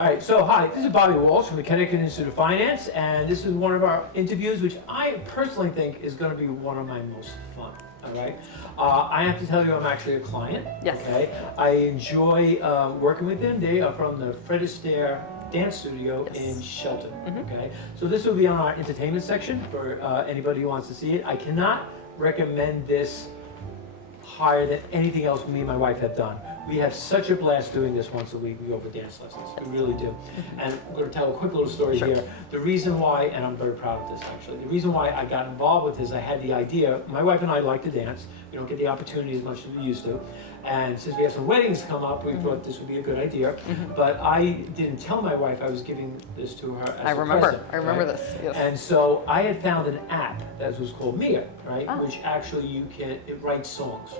All right, so hi, this is Bobby Walsh from the Connecticut Institute of Finance, and this is one of our interviews, which I personally think is going to be one of my most fun. All right, I have to tell you, I'm actually a client. Yes. Okay, I enjoy working with them. They are from the Fred Astaire Dance Studio in Shelton. Okay, so this will be on our entertainment section for anybody who wants to see it. I cannot recommend this higher than anything else me and my wife have done. We have such a blast doing this once a week. We go for dance lessons. We really do. And I'm going to tell a quick little story here. The reason why, and I'm very proud of this actually, the reason why I got involved with this, I had the idea, my wife and I like to dance. We don't get the opportunity as much as we used to. And since we have some weddings come up, we thought this would be a good idea. But I didn't tell my wife I was giving this to her as a present. I remember this, yes. And so I had found an app that was called Mia, right? Which actually it writes songs.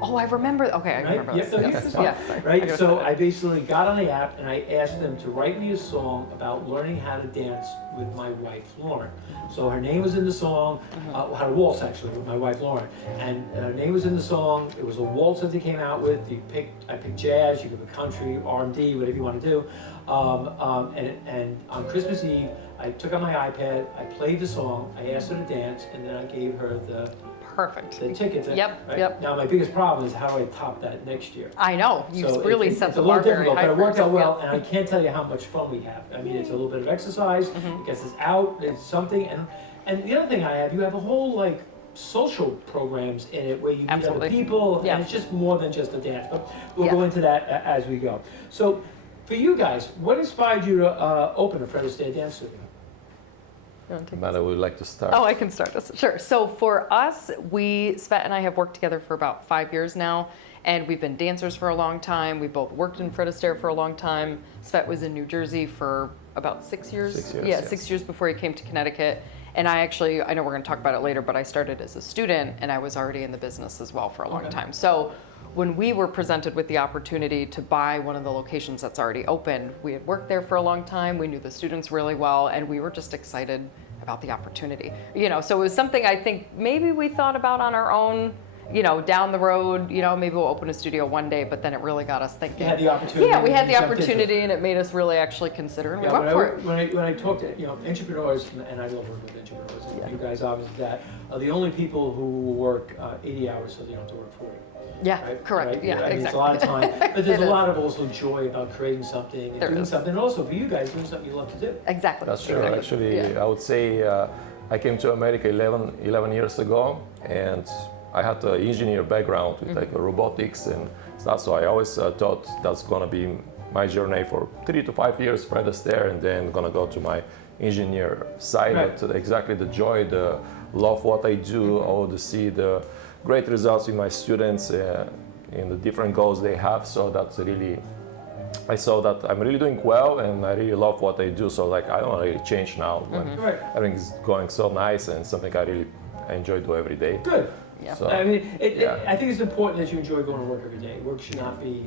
Oh, I remember. Okay, I remember this. Right? So I basically got on the app and I asked them to write me a song about learning how to dance with my wife, Lauren. So her name was in the song, how to waltz actually with my wife, Lauren. And her name was in the song. It was a waltz that they came out with. I picked jazz, you could pick country, R&B, whatever you want to do. And on Christmas Eve, I took out my iPad, I played the song, I asked her to dance, and then I gave her the tickets. Yep. Now my biggest problem is how do I top that next year? I know, you So really it's set the a little bar very difficult, high. but it worked out well, Yep. and I can't tell you how much fun we have. I mean, it's a little bit of exercise, it gets us out, it's something, and the other thing you have a whole like social programs in it where you meet other people, and it's just more than just a dance. But we'll go into that as we go. So for you guys, what inspired you to open a Fred Astaire dance studio? Mada would like to start. Oh, I can start this. Sure. So for us, Svet and I have worked together for about 5 years now, and we've been dancers for a long time. We both worked in Fred Astaire for a long time. Svet was in New Jersey for about 6 years. 6 years, Yeah, yes. 6 years before he came to Connecticut. And I know we're going to talk about it later, but I started as a student, and I was already in the business as well for a long time. So when we were presented with the opportunity to buy one of the locations that's already open, we had worked there for a long time, we knew the students really well, and we were just excited about the opportunity. So it was something I think maybe we thought about on our own, down the road, maybe we'll open a studio one day, but then it really got us thinking. You had the opportunity. Yeah, we had the you jumped into it. opportunity, and it made us really actually consider, and we went for it. When I talk to entrepreneurs, and I love working with entrepreneurs, and you guys obviously are the only people who work 80 hours so they don't have to work 40. Yeah, Right? correct. Right? Yeah, I mean, exactly. it's a lot of time, but there's It a is. lot of also joy about creating something and There doing is. something, and also for you guys doing something you love to do. Exactly. That's true. Exactly. Actually, I would say I came to America 11 years ago, and I had an engineer background with like robotics and stuff. So I always thought that's gonna be my journey for 3 to 5 years, Fred Astaire, and then gonna go to my engineer side. Right. But exactly the joy, the love what I do, all to see the great results with my students in the different goals they have. So that's really. I saw that I'm really doing well, and I really love what I do. So like I don't really change now. When Right. everything's going so nice and something I really enjoy do every day. Good. Yeah. So, I mean, yeah. I think it's important that you enjoy going to work every day. Work should not be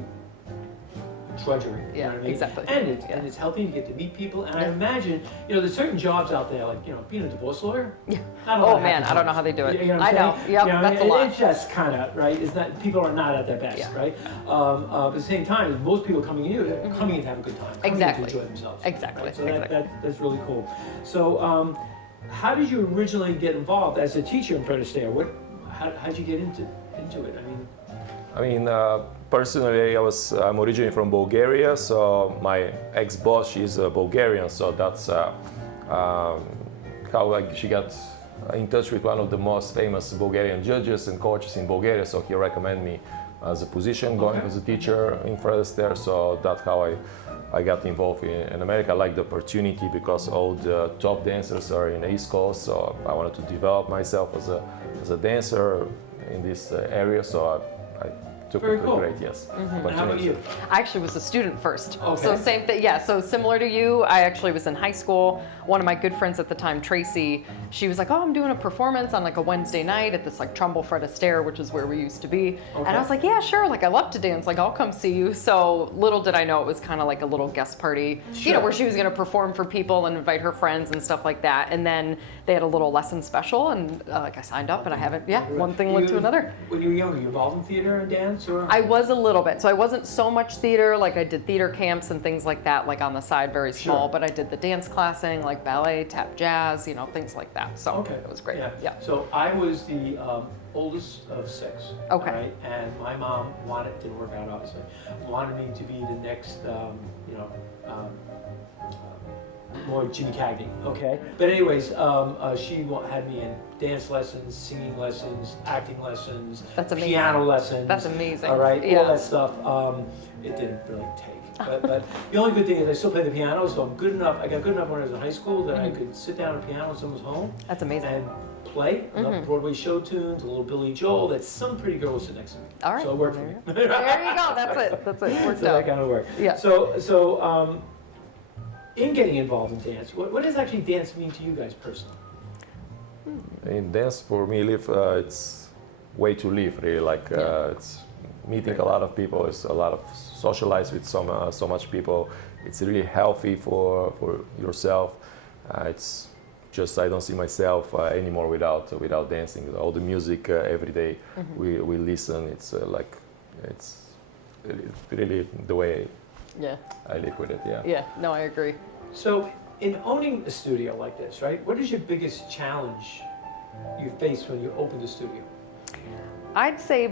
drudgery. You Yeah, know what I mean? exactly. And it's healthy. You get to meet people. And I imagine, there's certain jobs out there, like being a divorce lawyer. Yeah. Not a lot Oh man, happens. I don't know how they do it. You know what I I'm know. saying? Yep, You know, that's a and lot. It's just kind of right. It's not people are not at their best, Yeah. right? At the same time, most people coming in to have a good time, coming Exactly. in to enjoy themselves. Exactly. Right? So that's really cool. So, how did you originally get involved as a teacher in Fred Astaire? How'd you get into it? I mean, personally, I'm originally from Bulgaria, so my ex-boss, she's a Bulgarian, so that's how she got in touch with one of the most famous Bulgarian judges and coaches in Bulgaria, so he recommended me as a position going as a teacher in Fred Astaire, so that's how I got involved in America. I like the opportunity because all the top dancers are in the East Coast, so I wanted to develop myself as a dancer in this area, so I took Very it cool. great, yes. And how about you? I actually was a student first. Okay. So same thing, yeah, so similar to you, I actually was in high school. One of my good friends at the time, Tracy, she was like, oh, I'm doing a performance on like a Wednesday night at this like Trumbull Fred Astaire, which is where we used to be. And I was like, yeah, sure, like I love to dance, like I'll come see you. So little did I know it was kind of like a little guest party, where she was gonna perform for people and invite her friends and stuff like that. And then they had a little lesson special and like I signed up and I haven't, one thing led to another. When you were younger, you involved in theater and dance? performance, or? I was a little bit. So I wasn't so much theater, like I did theater camps and things like that, like on the side, very small, Sure. but I did the dance classing, like ballet, tap jazz, things like that. So Okay. it was great. Yeah. Yeah. So I was the oldest of 6. Okay. Right? And my mom didn't work out obviously, wanted me to be the next, more Jimmy Cagney, okay? But anyways, she had me in dance lessons, singing lessons, acting lessons, That's amazing. piano lessons. That's amazing. All right, Yeah. all that stuff. It didn't really take. But the only good thing is I still play the piano, so I'm good enough. I got good enough when I was in high school that I could sit down at a piano when someone's home That's amazing. and play Broadway show tunes, a little Billy Joel, that some pretty girl would sit next to me. All right. So it worked for There me. you go. There you go. That's it. That's it. Worked So that out. kind of worked. Yeah. So in getting involved in dance, what does actually dance mean to you guys personally? In dance, for me, it's way to live, really. Like, it's meeting a lot of people, it's a lot of socialize with so much people. It's really healthy for yourself. It's just, I don't see myself anymore without dancing. All the music every day we listen, it's really the way Yeah. I live with it, yeah. Yeah. No, I agree. So in owning a studio like this, right, what is your biggest challenge you face when you open the studio? I'd say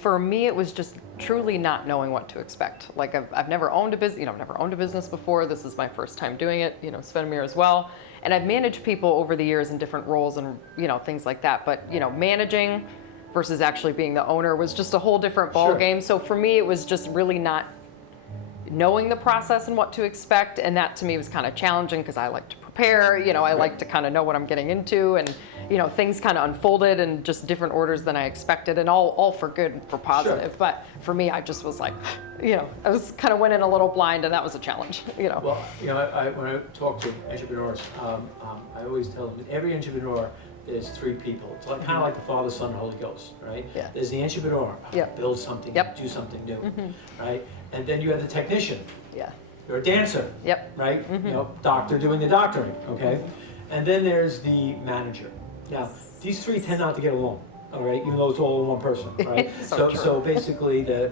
for me, it was just truly not knowing what to expect. Like I've never owned a business, I've never owned a business before. This is my first time doing it, Svenmir as well. And I've managed people over the years in different roles and, things like that. But, managing versus actually being the owner was just a whole different ball Sure. game. So for me, it was just really not knowing the process and what to expect. And that to me was kind of challenging because I like to prepare, I like to kind of know what I'm getting into, and, things kind of unfolded in just different orders than I expected, and all for good and for positive. Sure. But for me, I just was like, I was kind of went in a little blind, and that was a challenge, Well, when I talk to entrepreneurs, I always tell them that every entrepreneur, there's 3 people. It's kind of like the Father, Son, and Holy Ghost, right? Yeah. There's the entrepreneur, Yep. build something, Yep. do something new, right? And then you have the technician, Yeah. you're a dancer, Yep. right? Doctor doing the doctoring, okay? And then there's the manager. Now, these 3 tend not to get along, all right? Even though it's all in one person, right? So true. So basically, the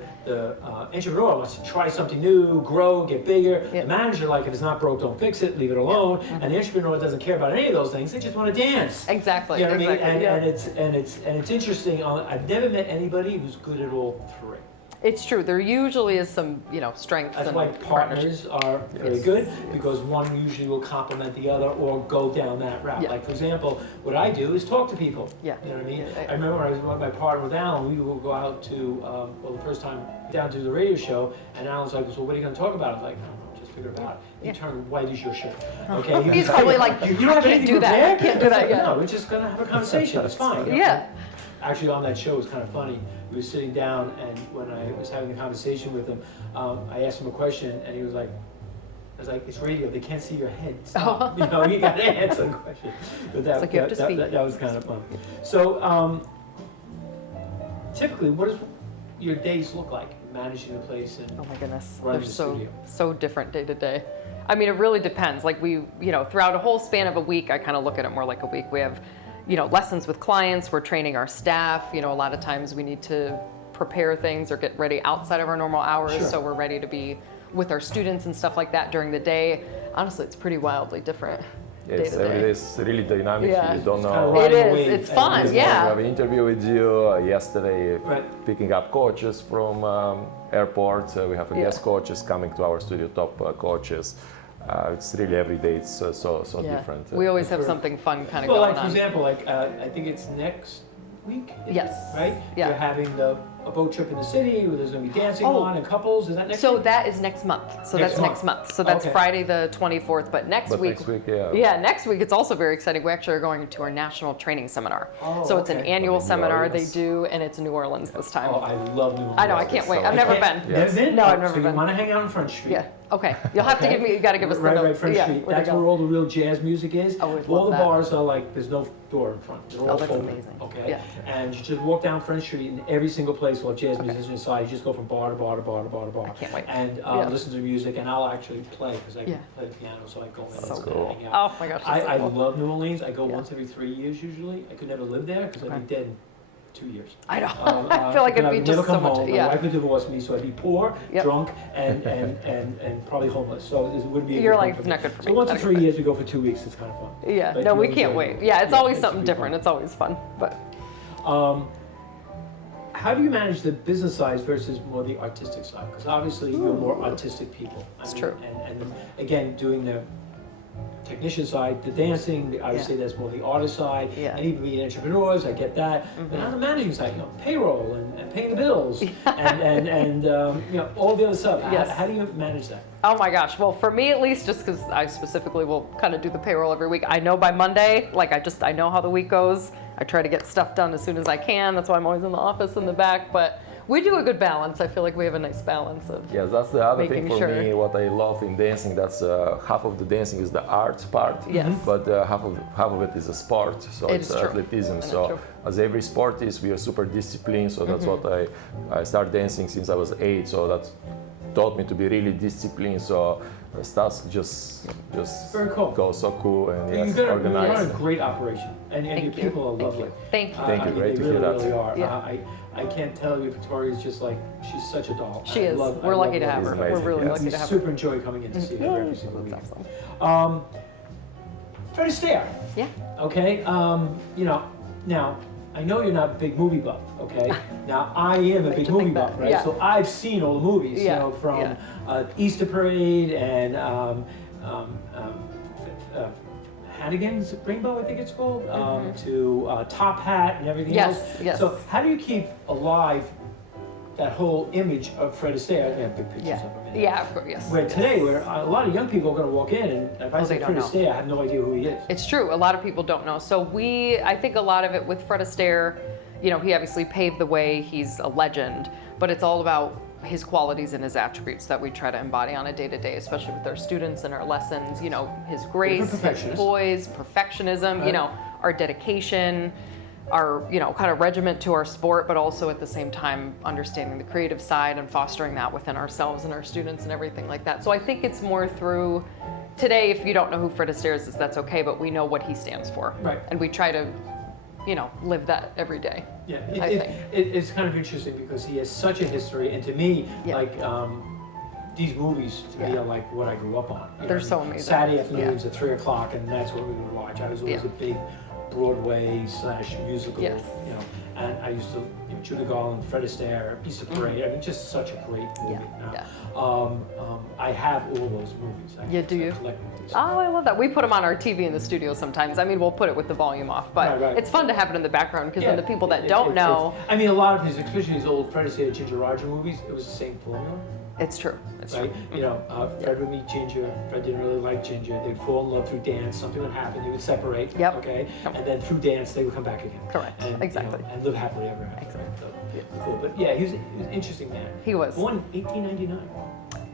entrepreneur wants to try something new, grow, get bigger. Yeah. The manager, like, if it's not broke, don't fix it, leave it alone. And the entrepreneur doesn't care about any of those things. They just want to dance. Exactly. You know what exactly. I mean? Yeah. And it's interesting. I've never met anybody who's good at all 3. It's true. There usually is some, strengths That's and why partnerships. partners are very Yes. good, because one usually will complement the other or go down that route. Yeah. Like, for example, what I do is talk to people. Yeah. You know what I mean? Yeah. I remember when I was with my partner with Alan, we would go out to, the first time down to the radio show, and Alan's like, so what are you going to talk about? I was like, I don't know, just figure it out. You Yeah. turn white as your shirt. Okay? He's probably like, you don't I have can't anything do that. I prepared? can't do that yet. No, we're just going to have a conversation. It's fine. you know? Yeah. Actually, on that show, it was kind of funny. We were sitting down, and when I was having a conversation with him, I asked him a question, and he was like, I was like, it's radio, they can't see your head. Stop. You got to answer the question. But that, It's like you have to speak. that was kind of fun. So, typically, what does your days look like managing the place and Oh my goodness, running they're the so studio? so different day to day. I mean, it really depends. Like throughout a whole span of a week, I kind of look at it more like a week. We have, lessons with clients. We're training our staff. A lot of times we need to prepare things or get ready outside of our normal hours, Sure. so we're ready to be with our students and stuff like that during the day. Honestly, it's pretty wildly different day Yes, to every day day. is really dynamic. Yeah. You don't It's kinda know. right. It Riding a is. wave It's and fun. This morning Yeah. we have an interview with you. Yesterday, Right. picking up coaches from airport. We have a Yeah. guest coaches coming to our studio, top coaches. It's really every day. It's so Yeah. different. We always have Sure. something fun kind of Well, going like, for on. example, I think it's next week. Yes. Right? Yeah. You're having a boat trip in the city where there's going to be dancing Oh. on and couples. Is that next So week? that is next month. So Next that's month. next month. So that's Okay. Friday the 24th. But next But week, next week, yeah. yeah, next week it's also very exciting. We actually are going to our national training seminar. Oh, So it's an okay. annual In New seminar they Orleans. do, and it's in New Orleans this time. Oh, I love New Orleans. I know, I can't wait. so I've never Can't- been. Yes. Never been? No, I've never so been. you want to hang out on Front Street? Yeah. Okay. You'll have to Okay. give me. You got to give us the Right, notes. Front Yeah, Street. where'd you That's go? where all the real jazz music is. Oh, we'd all love the that. bars are like, there's no door in front. They're all Oh, that's open, amazing. Okay? Yeah. And you just walk down Front Street, and every single place will have jazz musicians inside. You just go from bar to bar to bar to bar to bar. I can't wait. And Yeah. listen to the music, and I'll actually play, because I can Yeah. play the piano, so I go in That's and cool. hang out. Oh my gosh. That's I so cool. love New Orleans. I go Yeah. once every 3 years usually. I could never live there because I'd Okay. be dead in 2 years. I know. I feel like it'd be I'd just never so come much. home. My Yeah. wife would divorce me, so I'd be poor, Yep. drunk, and probably homeless. So it wouldn't be. Your life's not good for me. So once in Not 3 good. years, we go for 2 weeks. It's kind of fun. Yeah. Like, No, we really can't enjoyable. wait. Yeah, it's always it's something really different. fun. It's always fun. But How do you manage the business side versus more the artistic side? Because obviously you're more artistic people. It's true. And again, doing the technician side, the dancing, I would Yeah. say that's more the artist side. Yeah. And even being entrepreneurs, I get that. But on the managing side, payroll and paying the bills and all the other stuff. Yes. How do you manage that? oh my gosh. Well, for me at least, just because I specifically will kind of do the payroll every week, I know by Monday, like I know how the week goes. I try to get stuff done as soon as I can. That's why I'm always in the office in the back. But we do a good balance. I feel like we have a nice balance of. Yes, that's the other thing Making for sure. me. What I love in dancing, that's half of the dancing is the art part. Yes. But half of it is a sport, so It's it's true. athleticism. And it's So true. as every sport is, we are super disciplined. So that's what I started dancing since I was 8. So that taught me to be really disciplined. So stuff just Very cool. goes so cool and yes, You've got a organized. great operation, and Thank your you. people are Thank lovely. you. Thank you. Thank you. Great They to hear really, that. really are. Yeah. I can't tell you, Victoria's just like, she's such a doll. She is. I We're lucky to love have She's her. amazing, We're really yes. lucky We to have super her. enjoy coming in to see her every single week. That's awesome. Fred Astaire, Yeah. okay? Now, I know you're not a big movie buff, okay? Now, I am a big to movie think buff, that, right? yeah. So I've seen all the movies, Yeah, from yeah. Easter Parade and Hannigan's Rainbow, I think it's called, to Top Hat and everything Yes, else. yes. So how do you keep alive that whole image of Fred Astaire? I have big pictures Yeah. of him. Yeah, of course, yes. Where today, where a lot of young people are going to walk in, and if I Oh, say they Fred don't know. Astaire, I have no idea who he is. It's true. A lot of people don't know. So I think a lot of it with Fred Astaire, he obviously paved the way. He's a legend, but it's all about his qualities and his attributes that we try to embody on a day-to-day, especially with our students and our lessons. His grace, his perfectionist. poise, perfectionism, Right. our dedication, our, kind of regiment to our sport, but also at the same time understanding the creative side and fostering that within ourselves and our students and everything like that. So I think it's more through today, if you don't know who Fred Astaire is, that's okay, but we know what he stands for. Right. And we try to, live that every day. Yeah, I think. it's kind of interesting because he has such a history, and to me, Yeah. like these movies to me Yeah. are like what I grew up on. They're so amazing. Saturday afternoons at 3 o'clock, and that's what we would watch. I was always Yeah. a big Broadway / musical. Yes. And I used to Judy Garland, Fred Astaire, Easter Parade. I mean, just such a great movie. Mm-hmm. Yeah, I have all those movies. Yeah, do you? I collect movies. Oh, I love that. We put them on our TV in the studio sometimes. I mean, we'll put it with the volume off, but Right. it's fun to have it in the background because then the people that It- don't it- know, I mean, a lot of his, especially his old Fred Astaire, Ginger Roger movies, it was the same formula. it's true. It's Right? true. Fred would meet Ginger. Fred didn't really like Ginger. They'd fall in love through dance. Something would happen. They would separate. Yep. Okay. Yep. And then through dance, they would come back again. Correct. And, Exactly. and live happily ever after. Exactly. Right? So, Yes. cool. But yeah, he was an interesting man. He was. Born 1899.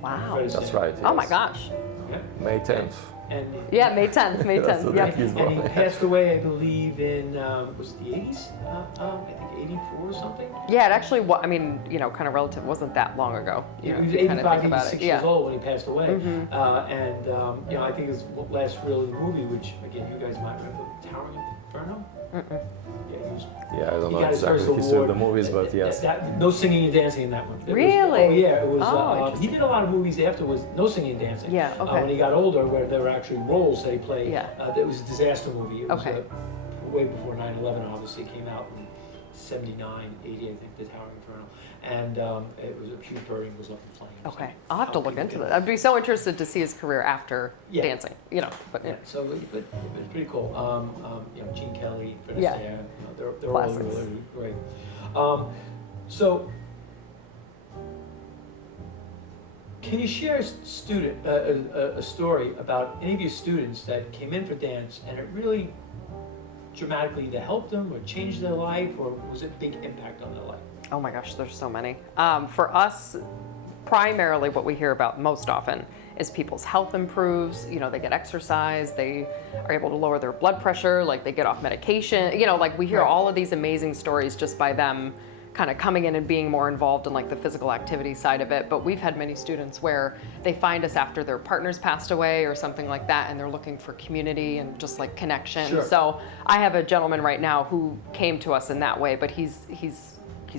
Wow. Fred That's Astaire. right. Oh my yes. gosh. Yeah. May 10th. And Yeah, May 10th. May That's 10th. the Yep. day he's born. and he passed away, I believe, in was it the 80s? I think 84 or something. Yeah, it actually, kind of relative, wasn't that long ago. He was if you kind of 85, think about 86 it. years Yeah. old when he passed away. Mhm. I think his last real movie, which again you guys might remember, Towering Inferno. Mm-mm. Yeah, he was. Yeah, I don't He know got his exactly first the history of the award. movies, but yes. No singing and dancing in that one. It was- Really? oh yeah, it was. Oh, he interesting. did a lot of movies afterwards, no singing and dancing. Yeah, okay. When he got older, where there were actually roles that he played. Yeah. It was a disaster movie. It was Okay. way before 9/11. Obviously, it came out in 79, 80, I think, The Towering Inferno, and it was a huge birding was up in flames. Okay. I'll have to look into that. I'd be so interested to see his career after Yeah. dancing, but Yeah, so but it's pretty cool. Gene Kelly, Fred Yeah. Astaire, they're all Classics. really great. So, can you share a story about any of your students that came in for dance and it really dramatically either helped them or changed their life, or was it a big impact on their life? Oh my gosh, there's so many. For us, primarily what we hear about most often is people's health improves, they get exercise, they are able to lower their blood pressure, like they get off medication, we hear Right. all of these amazing stories just by them kind of coming in and being more involved in like the physical activity side of it. But we've had many students where they find us after their partner's passed away or something like that, and they're looking for community and just like connection. Sure. So I have a gentleman right now who came to us in that way, but he's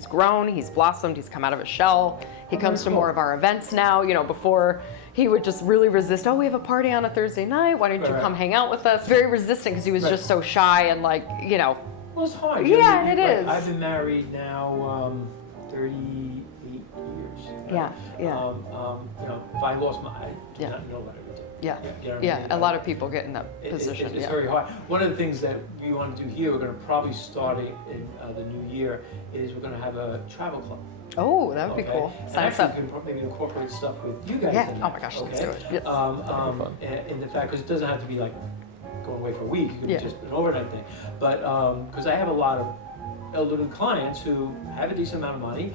grown, he's blossomed, he's come out of a shell. He comes to more of our events now. You know, before he would just really resist, oh, we have a party on a Thursday night, why don't you come hang out with us? Very resistant because he was just so shy and like, you know. Well, it's hard. Yeah, it is. I've been married now 38 years. Right? Yeah, yeah. You know, if I lost my, I do not know what I would do. Yeah, you know what I yeah. mean? A lot of people get in that position. It's very hard. One of the things that we want to do here, we're going to probably start in the new year, is we're going to have a travel club. Oh, that would be cool. And Sign us up. actually, we can maybe incorporate stuff with you guys. Yeah. In Oh that, my gosh, okay? let's do it. Yes. In the fact, because it doesn't have to be like going away for a week. It could Yeah. be just an overnight thing. But because I have a lot of elderly clients who have a decent amount of money,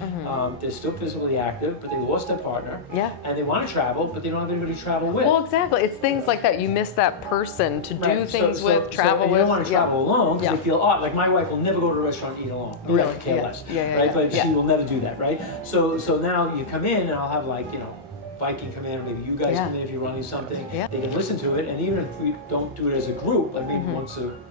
they're still physically active, but they lost their partner. Yeah. And they want to travel, but they don't have anybody to travel with. Well, exactly. It's things like that. You miss that person to do Right. things So with, travel and with. You don't want to travel alone because Yeah. they feel odd. Like my wife will never go to a restaurant and eat alone. We Really? have to care Yeah. less. Yeah, right? yeah, But yeah. she will never do that, right? So now you come in and I'll have like, you know, biking come in, or maybe you guys Yeah. come in if you're running something. Yeah. They can listen to it, and even if we don't do it as a group, like maybe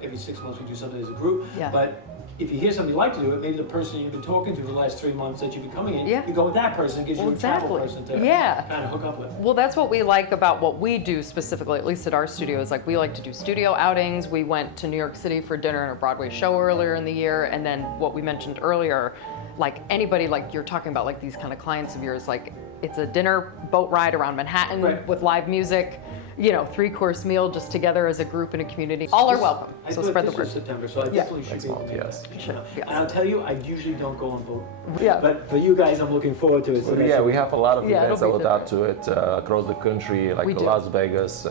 every 6 months we do something as a group. Yeah. But if you hear somebody like to do it, maybe the person you've been talking to for the last 3 months that you've been coming in, Yeah. you go with that person, gives Well, you a travel exactly. person to Yeah. kind of hook up with. Well, that's what we like about what we do specifically, at least at our studio, is like we like to do studio outings. We went to New York City for dinner and a Broadway show earlier in the year. And then what we mentioned earlier, like anybody, like you're talking about like these kind of clients of yours, like it's a dinner boat ride around Manhattan Right. with live music, you know, 3-course meal just together as a group in a community. All are welcome. I So thought spread the this was word. September, so I definitely should Next be able to month, make yes. that. Sure, yes. And I'll tell you, I usually don't go on boat. Yeah. But for you guys, I'm looking forward to it. So that Yeah, should we be- have a lot of Yeah, events, I it'll be would add to it, across the country, like We do. Las Vegas.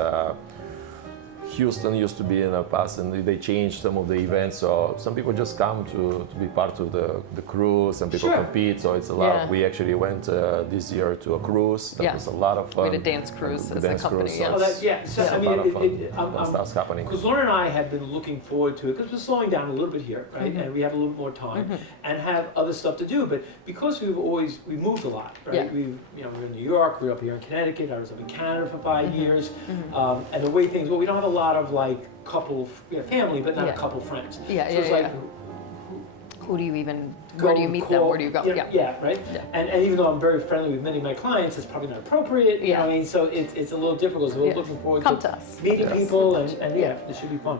Houston used to be in the past, and they changed some of the events. So some people just come to be part of the cruise, and people Sure. compete. So it's a lot. Yeah. We actually went this year to a cruise. That Yeah. was a lot of fun. We had a dance cruise as a Dance company, cruise, yeah. so Oh, it's- that, yeah. So, it's I a mean, lot of fun. I'm Stuff's happening. because Lauren and I have been looking forward to it because we're slowing down a little bit here, right? And we have a little more time and have other stuff to do. But because we moved a lot, right? Yeah. We're in New York, we're up here in Connecticut, I was up in Canada for 5 years, and the way things, we don't have a lot of like couple, family, but not Yeah. a couple friends. Yeah, so yeah, it's yeah. like, Who do you even, where do you meet them? call, Where do you go? Yeah, right. Yeah. And even though I'm very friendly with many of my clients, it's probably not appropriate. You know what I mean, so it's a little difficult. So we're Yeah. looking forward Come to to us. meeting Yes. people, and yeah, it should be fun.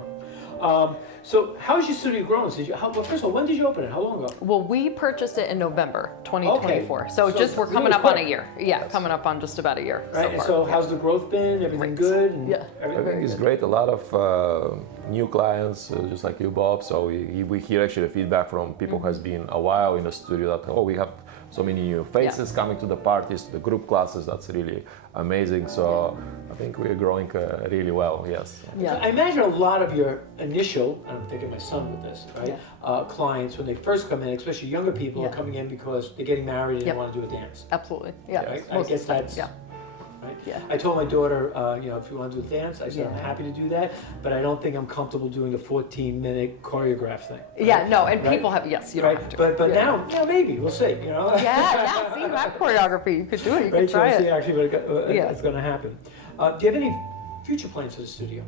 So how's your studio grown? Well, first of all, when did you open it? How long ago? Well, we purchased it in November 2024. Okay. So So just we're really coming up on a quick. year. Yeah, coming up on just about a year Right. so And far. so Yeah. how's the growth been? Everything Great. good? And Yeah. Everything I think it's good? great. A lot of new clients, just like you, Bob. So we hear actually the feedback from people who has been a while in the studio that we have so many new faces coming to the parties, to the group classes. That's really amazing. So I think we're growing really well. Yes. Yeah. I imagine a lot of your initial, and I'm thinking my son with this, right? Clients, when they first come in, especially younger people, Yeah. are coming in because they're getting married and Yep. they want to do a dance. Absolutely. Yeah. Right? I Most guess of the time. that's Yeah. right. Yeah. I told my daughter, if you want to do a dance, I said I'm Yeah. happy to do that, but I don't think I'm comfortable doing a 14-minute choreograph thing. Yeah. No, and Right. people have, yes, you don't Right, have to. but Yeah. now, maybe we'll see. Yeah, yeah. See, you have choreography. You could do it. You Right, could so try we'll see it. actually what Yeah. it's going to happen. Do you have any future plans for the studio?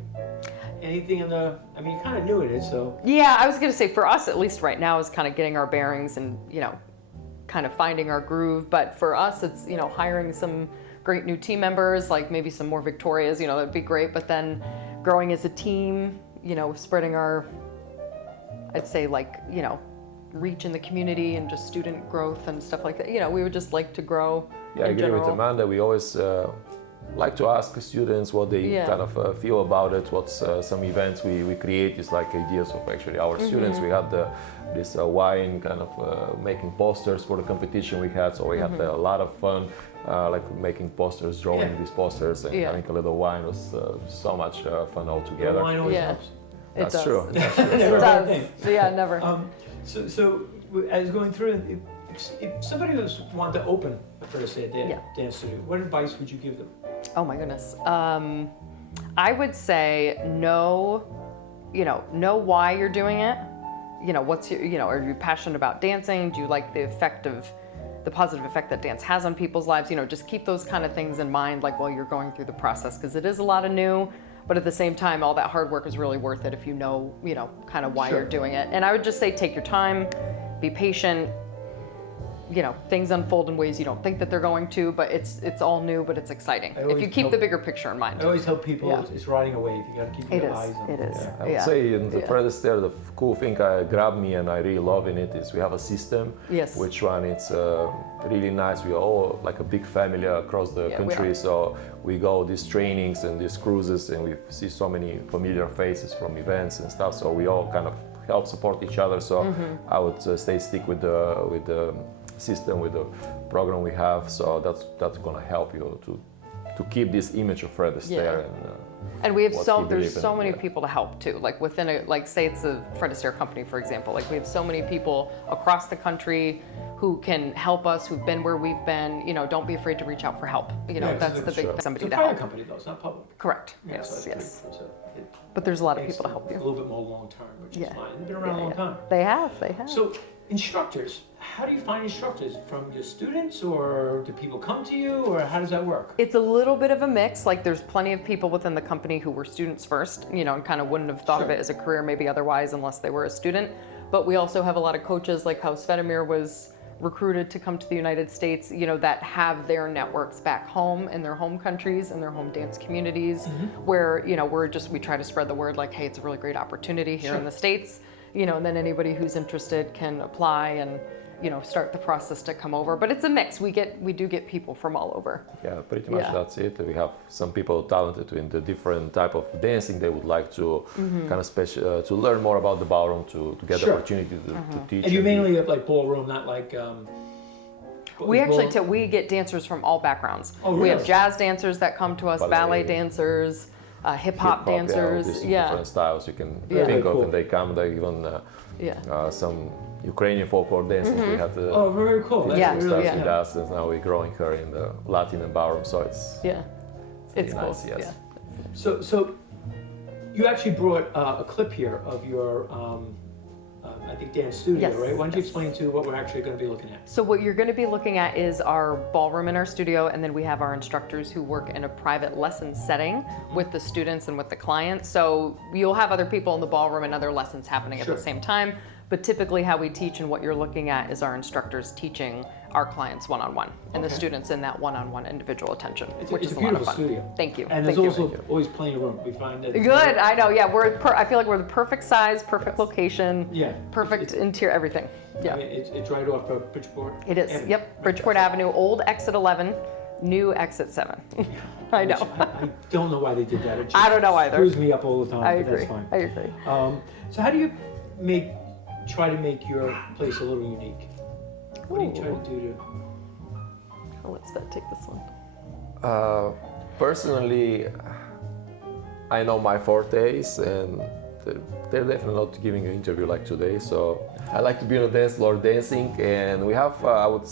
Anything in the? I mean, you kind of knew it is, so. Yeah, I was going to say for us, at least right now, is kind of getting our bearings and, kind of finding our groove. But for us, it's, hiring some great new team members, like maybe some more Victorias, that'd be great. But then growing as a team, spreading our, I'd say reach in the community and just student growth and stuff like that. We would just like to grow. Yeah, I in agree with general. Amanda. We always like to ask students what they Yeah. kind of feel about it. What's some events we create is like ideas of actually our students. We had this wine kind of making posters for the competition we had, so we had a lot of fun. Like making posters, drawing Yeah. these posters, and Yeah. having a little wine was so much fun The altogether. wine always Yeah. helps. It That's does. true. That's true. It Never does. mind. Yeah, never. So as going through, if somebody was wanted to open a Fred Astaire Yeah. dance studio, what advice would you give them? Oh my goodness. I would say know why you're doing it. what's your, are you passionate about dancing? Do you like the positive effect that dance has on people's lives? Just keep those kind of things in mind, like while you're going through the process, because it is a lot of new, but at the same time, all that hard work is really worth it if you know, kind of why you're doing it. And I would just say, take your time, be patient. Things unfold in ways you don't think that they're going to, but it's all new, but it's exciting. If you keep the bigger picture in mind. I always tell people it's riding a wave. You got to keep your eyes on it. It is. I would say in the Fred Astaire, the cool thing grabbed me and I really love in it is we have a system. Yes. Which one it's really nice. We all like a big family across the country, so we go these trainings and these cruises, and we see so many familiar faces from events and stuff. So we all kind of help support each other. So I would stick with the system, with the program we have. So that's gonna help you to keep this image of Fred Astaire. And we have there's so many people to help too. Like within say it's a Fred Astaire company, for example. Like we have so many people across the country who can help us, who've been where we've been. Don't be afraid to reach out for help. That's the big somebody it's to a help. private company though, it's not public. Correct. Yeah, so Yes. it But there's a lot of makes people to help you. A little bit more long term, which is fine. They've been around a long time. They have. So instructors, how do you find instructors? From your students, or do people come to you, or how does that work? It's a little bit of a mix. Like there's plenty of people within the company who were students first, and kind of wouldn't have thought of it as a career maybe otherwise unless they were a student. But we also have a lot of coaches, like how Svedimir was recruited to come to the United States, that have their networks back home in their home countries and their home dance communities, where, we try to spread the word like, hey, it's a really great opportunity here in the States, and then anybody who's interested can apply and, start the process to come over. But it's a mix. We do get people from all over. Yeah, pretty much that's it. We have some people talented in the different type of dancing. They would like to kind of to learn more about the ballroom, to get the opportunity to teach. And you mainly have like ballroom, not like. We get dancers from all backgrounds. Oh, really? We have jazz dancers that come to us, ballet dancers, hip hop dancers. Different styles you can think of, and they come. They even some Ukrainian folklore dances. We had oh, very cool. That's really with us, and now we're growing her in the Latin and ballroom. So it's it's cool. Nice, yes. So you actually brought a clip here of your I think dance studio, right? Why don't you explain to what we're actually going to be looking at? So what you're going to be looking at is our ballroom in our studio, and then we have our instructors who work in a private lesson setting with the students and with the clients. So you'll have other people in the ballroom and other lessons happening at the same time. But typically how we teach and what you're looking at is our instructors teaching our clients one-on-one and the students in that one-on-one individual attention, which is a lot of fun. Studio. Thank you. And there's also always plenty of room. We find that. Good. I know. Yeah, I feel like we're the perfect size, perfect location. Yeah. Perfect interior, everything. Yeah. I mean, it's right off of Bridgeport. It is. Avenue. Yep. Bridgeport Avenue, old exit 11, new exit 7. I know. I don't know why they did that. It just I don't know either. Screws me up all the time. I but agree. That's fine. I agree. So how do you try to make your place a little unique? What do you try to do to? I'll let Svet take this one. Personally, I know my fortes, and they're definitely not giving an interview like today. So I like to be on the dance floor dancing, and we have I would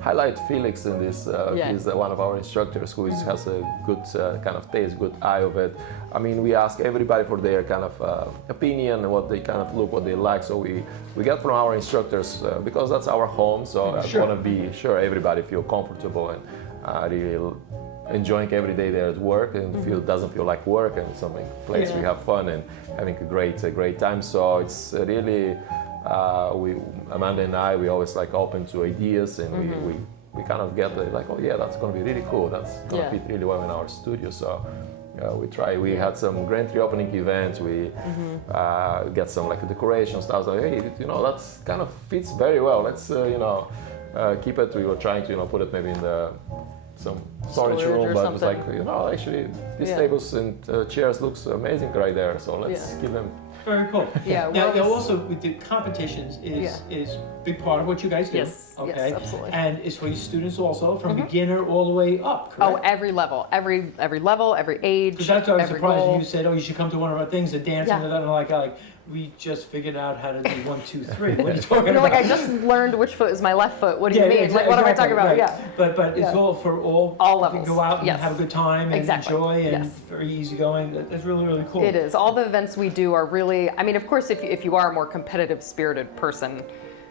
highlight Felix in this. He's one of our instructors who has a good kind of taste, good eye of it. I mean, we ask everybody for their kind of opinion and what they kind of look, what they like. So we get from our instructors because that's our home. So I want to be sure everybody feel comfortable and really enjoying every day there at work and doesn't feel like work, and something place we have fun and having a great time. So it's really. Amanda and I, we always like open to ideas, and we kind of get like, oh yeah, that's going to be really cool. That's going to fit really well in our studio. So we try. We had some grand reopening events. We get some like decoration stuff. So hey, that's kind of fits very well. Let's keep it. We were trying to put it maybe in some storage room, but it was like actually these tables and chairs looks amazing right there. So let's give them. Very cool. Yeah. Now also with the competitions is big part of what you guys do. Yes. Okay. Yes, absolutely. And it's for your students also, from beginner all the way up. Correct? Oh, every level, every level, every age. Because that's why I was every surprised goal. when you said, "Oh, you should come to one of our things, the dance and that." And like we just figured out how to do 1, 2, 3. What are you talking You're about? like, I just learned which foot is my left foot. What do you mean? Like, what am I talking about? Right. Yeah. But it's Yeah. all for all levels. to go out and Yes. have a good time and Exactly. enjoy and Yes. very easygoing. That's really, really cool. It is. All the events we do are really, I mean, of course, if you are a more competitive spirited person,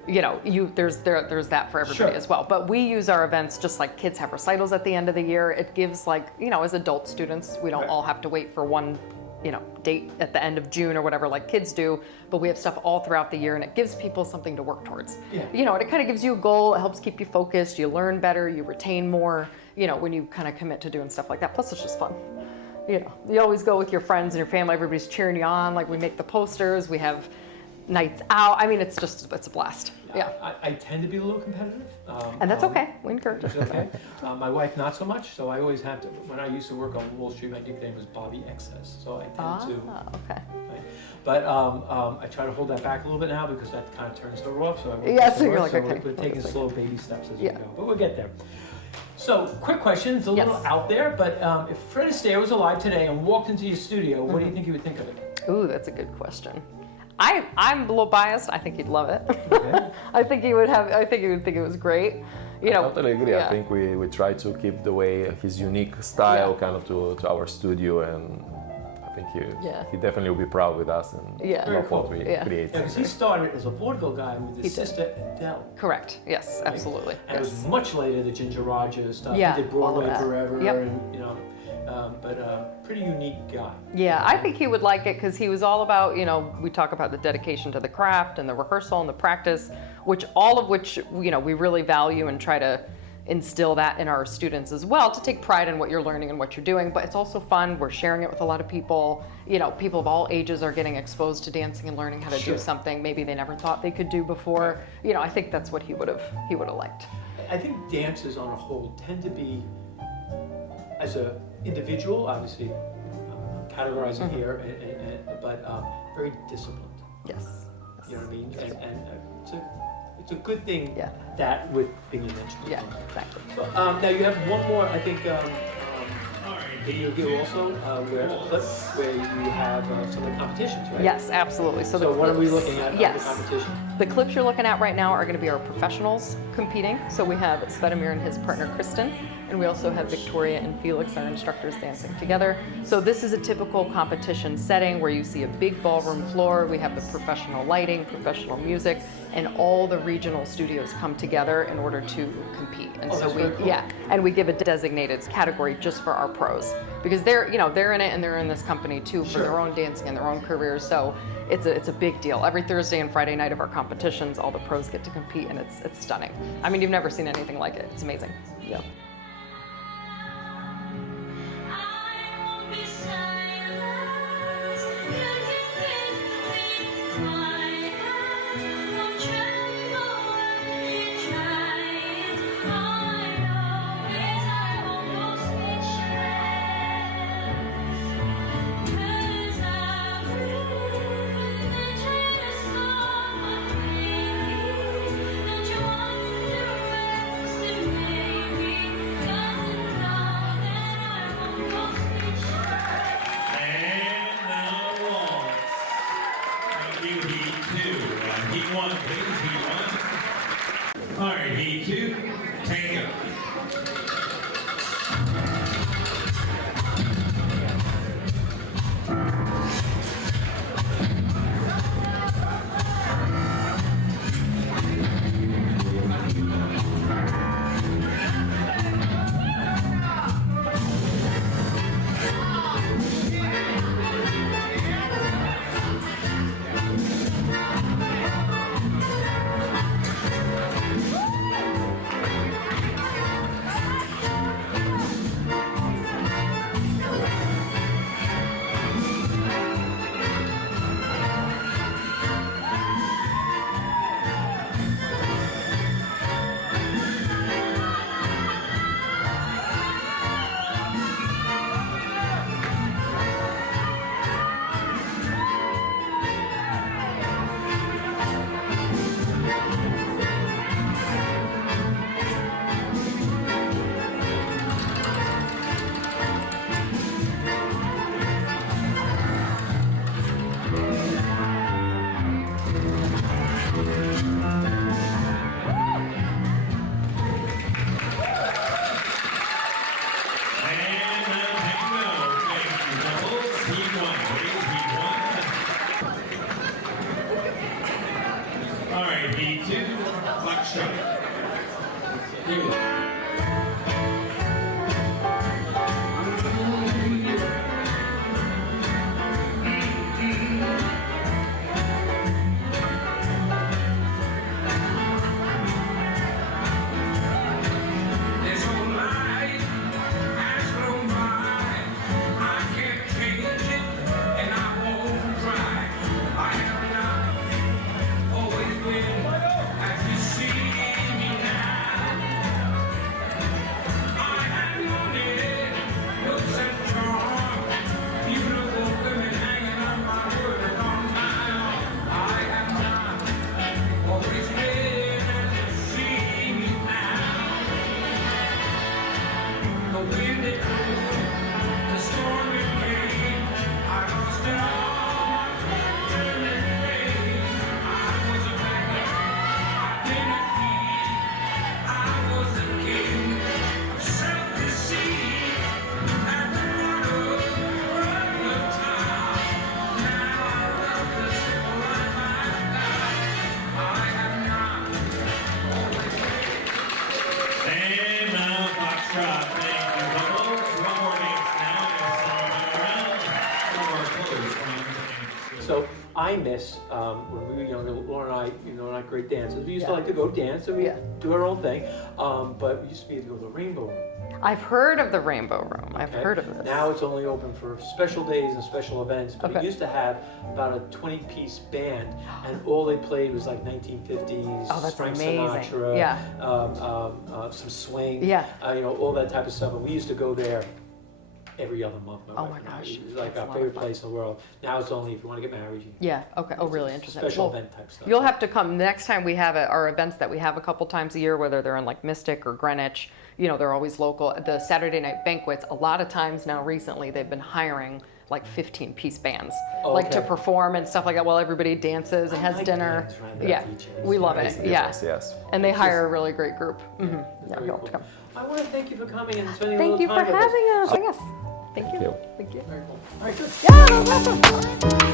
you know, there's that for everybody Sure. as well. But we use our events just like kids have recitals at the end of the year. It gives, like, you know, as adult students, we don't Right. all have to wait for one, you know, date at the end of June or whatever like kids do, but we have stuff all throughout the year, and it gives people something to work towards. Yeah. You know, and it kind of gives you a goal. It helps keep you focused. You learn better. You retain more. You know, when you kind of commit to doing stuff like that. Plus, it's just fun. You know, you always go with your friends and your family. Everybody's cheering you on. Like, we make the posters. We have nights out. I mean, it's a blast. Yeah. I tend to be a little competitive. And that's okay. We encourage It's it. okay. My wife, not so much. So I always have to. When I used to work on Wall Street, my nickname was Bobby Excess. So I tend to. Okay. Right. But I try to hold that back a little bit now because that kind of turns her off. So I won't Yeah, get so to you're work, like, so okay, we're taking focus slow baby steps as Yeah. we go. But we'll get there. So, quick question. It's a little Yes. out there, but if Fred Astaire was alive today and walked into your studio, what do you think you would think of it? Ooh, that's a good question. I'm a little biased. I think he'd love it. Okay. I think he would think it was great. You know. I totally agree. Yeah. I think we try to keep the way his unique style Yeah. kind of to our studio, and I think Yeah. he definitely will be proud with us and Yeah. Very love what cool. we Yeah. create. Yeah, because he started as a vaudeville guy with He his did. sister Adele. Correct. Yes, absolutely. And it Yes. was much later the Ginger Rogers stuff. Yeah, He did all of Broadway that. forever, Yep. and you know, but pretty unique guy. Yeah, I think he would like it because he was all about, you know, we talk about the dedication to the craft and the rehearsal and the practice, all of which, you know, we really value and try to instill that in our students as well, to take pride in what you're learning and what you're doing. But it's also fun. We're sharing it with a lot of people. You know, people of all ages are getting exposed to dancing and learning how to Sure. do something maybe they never thought they could do before. You know, I think that's what he would have liked. I think dancers on a whole tend to be, as a individual, obviously, I'm categorizing here, but very disciplined. Yes. You know what I mean? And it's a good thing Yeah. that with being mentioned. Yeah, exactly. So, now you have one more, I think, video here also, where you have some of the competitions, right? Yes, absolutely. So the what are we clips- looking at? Yes. The competition. The clips you're looking at right now are going to be our professionals competing. So we have Svetomir and his partner Kristen, and we also have Victoria and Felix, our instructors, dancing together. So this is a typical competition setting where you see a big ballroom floor. We have the professional lighting, professional music, and all the regional studios come together in order to compete. And Oh, so that's very cool. and we give a designated category just for our pros because they're in it and they're in this company too for Sure. their own dancing and their own careers. So it's a big deal. Every Thursday and Friday night of our competitions, all the pros get to compete, and it's stunning. I mean, you've never seen anything like it. It's amazing. Yeah. And now waltz. Thank you, Heat 2. Heat 1, please, Heat 1. All right, Heat 2, tango. Heat 1, please. Heat 1. All right, Heat 2, Foxtrot. Here we go. And now Foxtrot. Thank you, couples. One more dance now. Next time around. One more close dance. So I miss when we were younger. Laura and I, we're not great dancers. We used to like to go dance, and we do our own thing. But we used to be able to go to the Rainbow Room. I've heard of the Rainbow Room. I've Okay? heard of this. Now it's only open for special days and special events, but Okay. it used to have about a 20-piece band, and all they played was like 1950s, Oh, that's Frank amazing. Sinatra, Yeah. some swing, Yeah. All that type of stuff. And we used to go there every other month. Oh wife my and I. gosh, It was like that's a our lot favorite of fun. place in the world. Now it's only if you want to get married. Yeah, okay. Oh, really interesting. Special Well, event type stuff. you'll have to come next time we have our events that we have a couple times a year, whether they're in like Mystic or Greenwich. They're always local. The Saturday night banquets, a lot of times now recently, they've been hiring like 15-piece bands, Oh, like to okay. perform and stuff like that while everybody dances and I has like dinner. bands around there, Yeah, DJs. we love it. Makes a Yeah, difference, yes. and they hire a really great group. Mm-hmm. Yeah, Very you'll have to cool. come. I want to thank you for coming and spending a Thank little you time for with us. having us. Yes. Thank you. you. Thank you. Very cool. All right, good. Yeah, that was awesome.